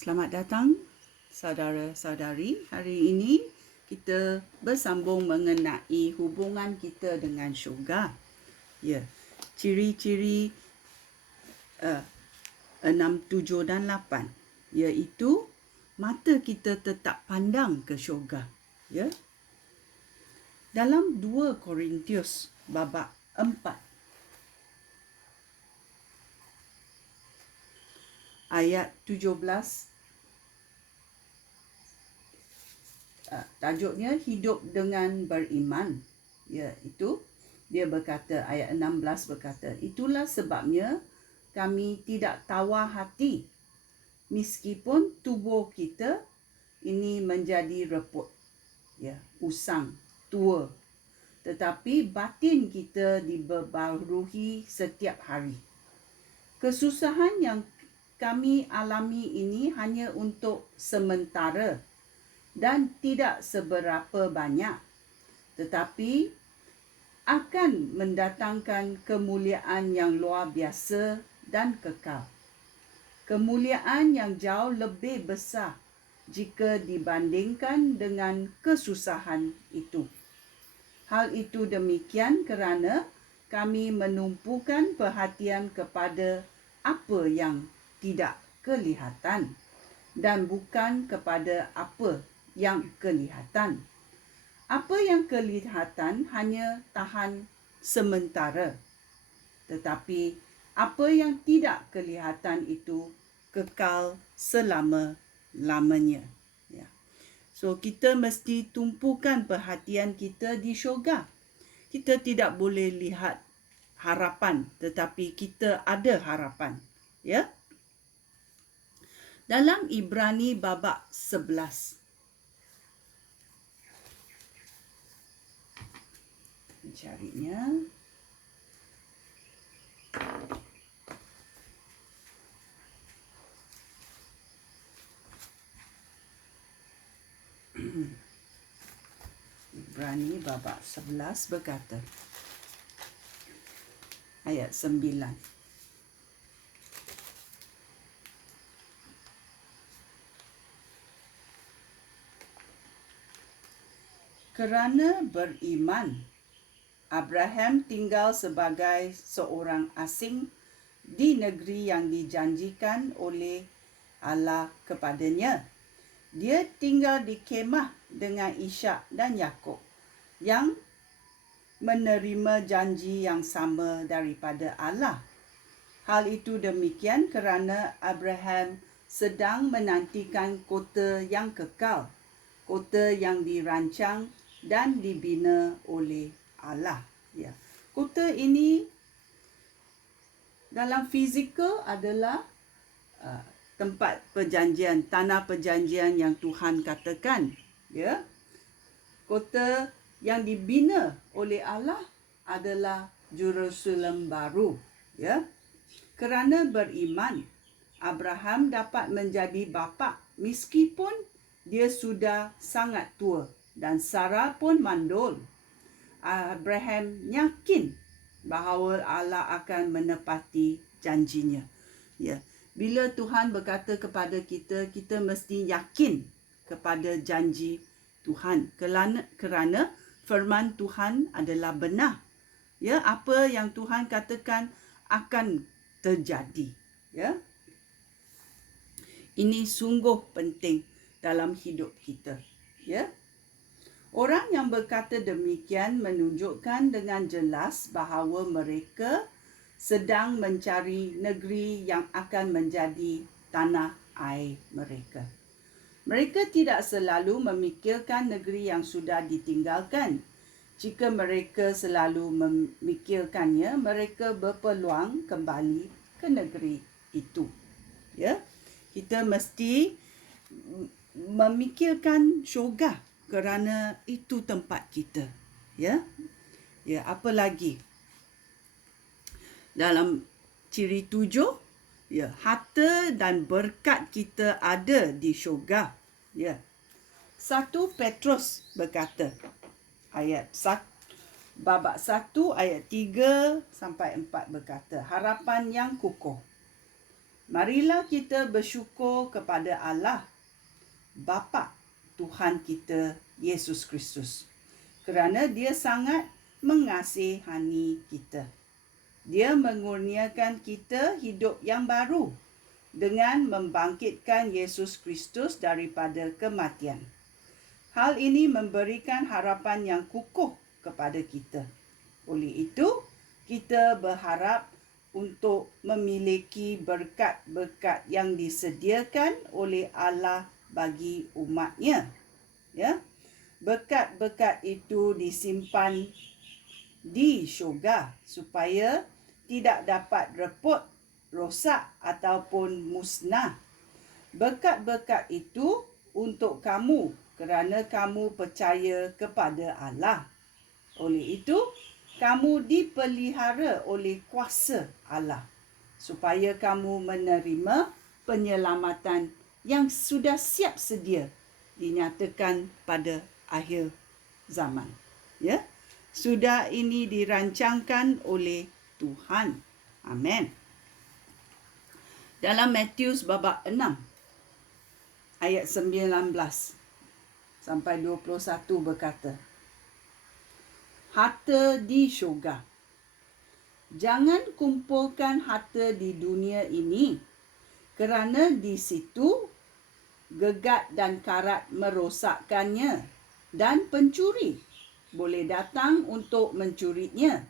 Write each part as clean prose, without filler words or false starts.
Selamat datang saudara-saudari. Hari ini kita bersambung mengenai hubungan kita dengan syurga. Ya, ciri-ciri 6, 7 dan 8 iaitu mata kita tetap pandang ke syurga. Ya. Dalam 2 Korintius babak 4 ayat 17, tajuknya hidup dengan beriman, iaitu dia berkata, ayat 16 berkata, itulah sebabnya kami tidak tawar hati meskipun tubuh kita ini menjadi reput, usang, tua, tetapi batin kita diperbaharui setiap hari. Kesusahan yang kami alami ini hanya untuk sementara dan tidak seberapa banyak, tetapi akan mendatangkan kemuliaan yang luar biasa dan kekal. Kemuliaan yang jauh lebih besar jika dibandingkan dengan kesusahan itu. Hal itu demikian kerana kami menumpukan perhatian kepada apa yang tidak kelihatan dan bukan kepada apa yang kelihatan. Apa yang kelihatan hanya tahan sementara, tetapi apa yang tidak kelihatan itu kekal selama-lamanya. So, kita mesti tumpukan perhatian kita di syurga. Kita tidak boleh lihat harapan, tetapi kita ada harapan. Dalam Ibrani babak 11. Mencarinya. Ibrani babak 11 berkata, ayat 9. Kerana beriman, Abraham tinggal sebagai seorang asing di negeri yang dijanjikan oleh Allah kepadanya. Dia tinggal di kemah dengan Ishak dan Yakub yang menerima janji yang sama daripada Allah. Hal itu demikian kerana Abraham sedang menantikan kota yang kekal, kota yang dirancang dan dibina oleh Allah. Kota ini dalam fizikal adalah tempat perjanjian, tanah perjanjian yang Tuhan katakan. Kota yang dibina oleh Allah adalah Jerusalem baru. Kerana beriman, Abraham dapat menjadi bapa meskipun dia sudah sangat tua dan Sarah pun mandul. Abraham yakin bahawa Allah akan menepati janjinya. Bila Tuhan berkata kepada kita, kita mesti yakin kepada janji Tuhan. Kerana firman Tuhan adalah benar. Apa yang Tuhan katakan akan terjadi. Ini sungguh penting dalam hidup kita. Orang yang berkata demikian menunjukkan dengan jelas bahawa mereka sedang mencari negeri yang akan menjadi tanah air mereka. Mereka tidak selalu memikirkan negeri yang sudah ditinggalkan. Jika mereka selalu memikirkannya, mereka berpeluang kembali ke negeri itu. Kita mesti memikirkan syurga kerana itu tempat kita. Apa lagi? Dalam ciri 7, harta dan berkat kita ada di syurga. 1 Petrus berkata, babak 1 ayat 3 sampai 4 berkata, harapan yang kukuh. Marilah kita bersyukur kepada Allah, Bapa Tuhan kita Yesus Kristus, kerana Dia sangat mengasihani kita. Dia mengurniakan kita hidup yang baru dengan membangkitkan Yesus Kristus daripada kematian. Hal ini memberikan harapan yang kukuh kepada kita. Oleh itu, kita berharap untuk memiliki berkat-berkat yang disediakan oleh Allah bagi umat-Nya. Ya. Berkat-berkat itu disimpan di syurga supaya tidak dapat reput, rosak ataupun musnah. Berkat-berkat itu untuk kamu kerana kamu percaya kepada Allah. Oleh itu, kamu dipelihara oleh kuasa Allah supaya kamu menerima penyelamatan yang sudah siap sedia dinyatakan pada akhir zaman. Ya, sudah ini dirancangkan oleh Tuhan. Amin. Dalam Matius babak 6 ayat 19 sampai 21 berkata, harta di syurga. Jangan kumpulkan harta di dunia ini, kerana di situ gegat dan karat merosakkannya dan pencuri boleh datang untuk mencurinya.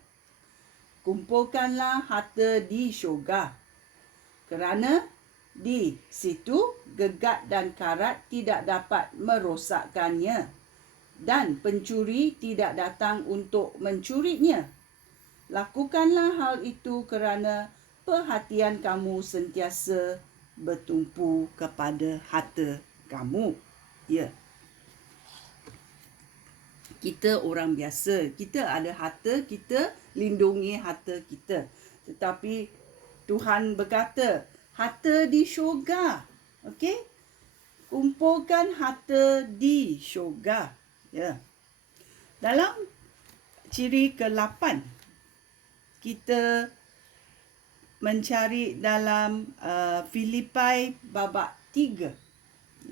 Kumpulkanlah harta di syurga, kerana di situ gegat dan karat tidak dapat merosakkannya dan pencuri tidak datang untuk mencurinya. Lakukanlah hal itu kerana perhatian kamu sentiasa bertumpu kepada harta kamu. Ya. Kita orang biasa, kita ada harta, kita lindungi harta kita. Tetapi Tuhan berkata, harta di syurga. Okey? Kumpulkan harta di syurga. Ya. Dalam ciri ke-8, kita mencari dalam Filipai babak 3.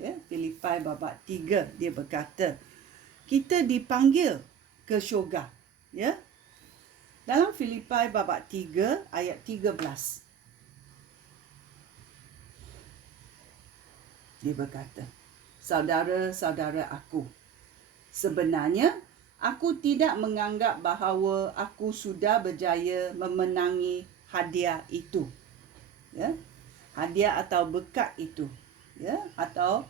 Ya, Filipai babak 3 dia berkata, kita dipanggil ke syurga. Ya. Dalam Filipai babak 3 ayat 13. Dia berkata, saudara-saudara aku, sebenarnya aku tidak menganggap bahawa aku sudah berjaya memenangi hadiah itu. Ya, hadiah atau berkat itu, ya, atau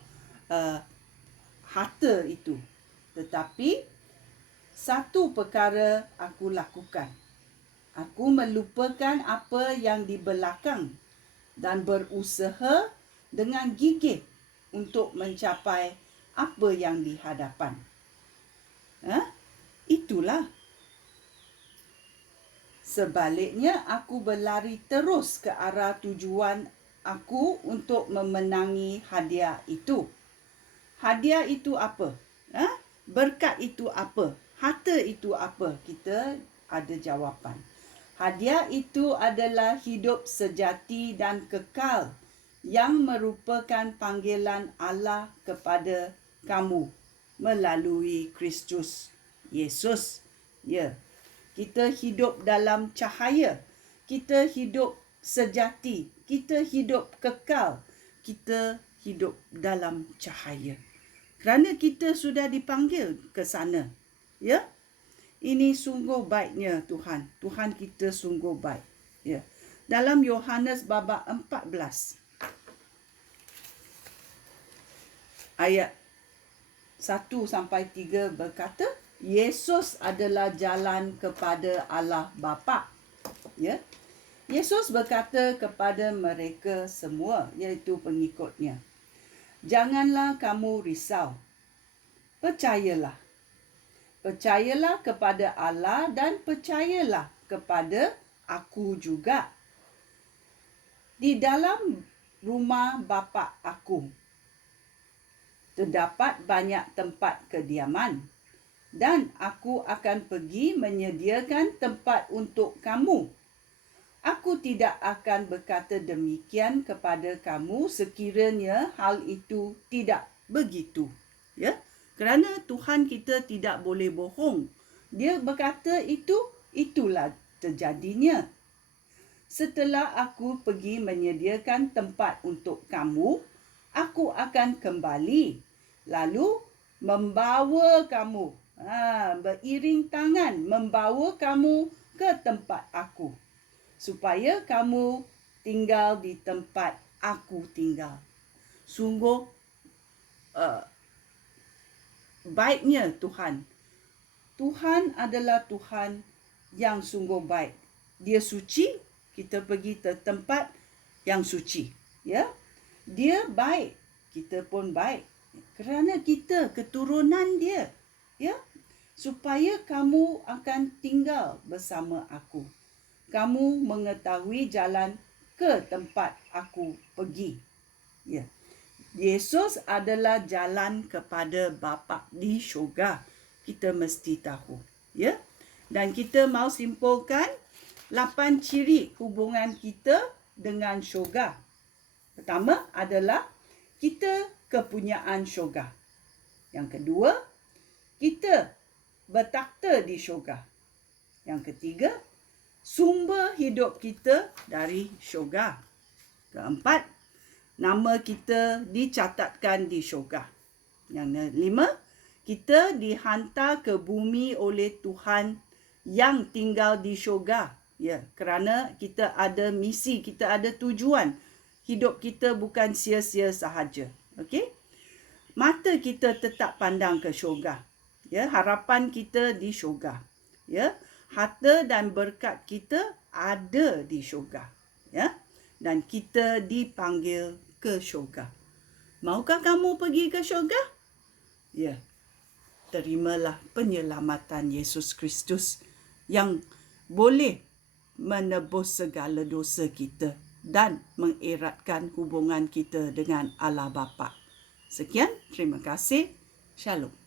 harta itu. Tetapi satu perkara aku lakukan. Aku melupakan apa yang di belakang dan berusaha dengan gigih untuk mencapai apa yang di hadapan. Itulah. Sebaliknya, aku berlari terus ke arah tujuan aku untuk memenangi hadiah itu. Hadiah itu apa? Berkat itu apa? Harta itu apa? Kita ada jawapan. Hadiah itu adalah hidup sejati dan kekal yang merupakan panggilan Allah kepada kamu melalui Kristus Yesus. Ya. Kita hidup dalam cahaya. Kita hidup sejati. Kita hidup kekal. Kita hidup dalam cahaya. Kerana kita sudah dipanggil ke sana. Ya. Ini sungguh baiknya Tuhan. Tuhan kita sungguh baik. Ya. Dalam Yohanes babak 14 ayat 1 sampai 3 berkata, Yesus adalah jalan kepada Allah Bapa. Ya. Yesus berkata kepada mereka semua, iaitu pengikutnya, janganlah kamu risau. Percayalah. Percayalah kepada Allah dan percayalah kepada aku juga. Di dalam rumah Bapa aku terdapat banyak tempat kediaman, dan aku akan pergi menyediakan tempat untuk kamu. Aku tidak akan berkata demikian kepada kamu sekiranya hal itu tidak begitu. Ya, kerana Tuhan kita tidak boleh bohong. Dia berkata itulah terjadinya. Setelah aku pergi menyediakan tempat untuk kamu, aku akan kembali, lalu membawa kamu, beriring tangan membawa kamu ke tempat aku, supaya kamu tinggal di tempat aku tinggal. Sungguh baiknya Tuhan. Tuhan adalah Tuhan yang sungguh baik. Dia suci, kita pergi ke tempat yang suci. Ya, dia baik, kita pun baik. Kerana kita keturunan dia. Ya, supaya kamu akan tinggal bersama aku. Kamu mengetahui jalan ke tempat aku pergi. Ya. Yesus adalah jalan kepada Bapa di syurga. Kita mesti tahu. Ya. Dan kita mau simpulkan 8 ciri hubungan kita dengan syurga. Pertama adalah kita kepunyaan syurga. Yang kedua, kita bertakhta di syurga. Yang ketiga, sumber hidup kita dari syurga. Keempat, nama kita dicatatkan di syurga. Yang kelima, kita dihantar ke bumi oleh Tuhan yang tinggal di syurga. Ya, kerana kita ada misi, kita ada tujuan. Hidup kita bukan sia-sia sahaja. Okey? Mata kita tetap pandang ke syurga. Ya, harapan kita di syurga. Ya, harta dan berkat kita ada di syurga. Ya, dan kita dipanggil ke syurga. Maukah kamu pergi ke syurga? Ya, terimalah penyelamatan Yesus Kristus yang boleh menebus segala dosa kita dan mengeratkan hubungan kita dengan Allah Bapa. Sekian, terima kasih. Shalom.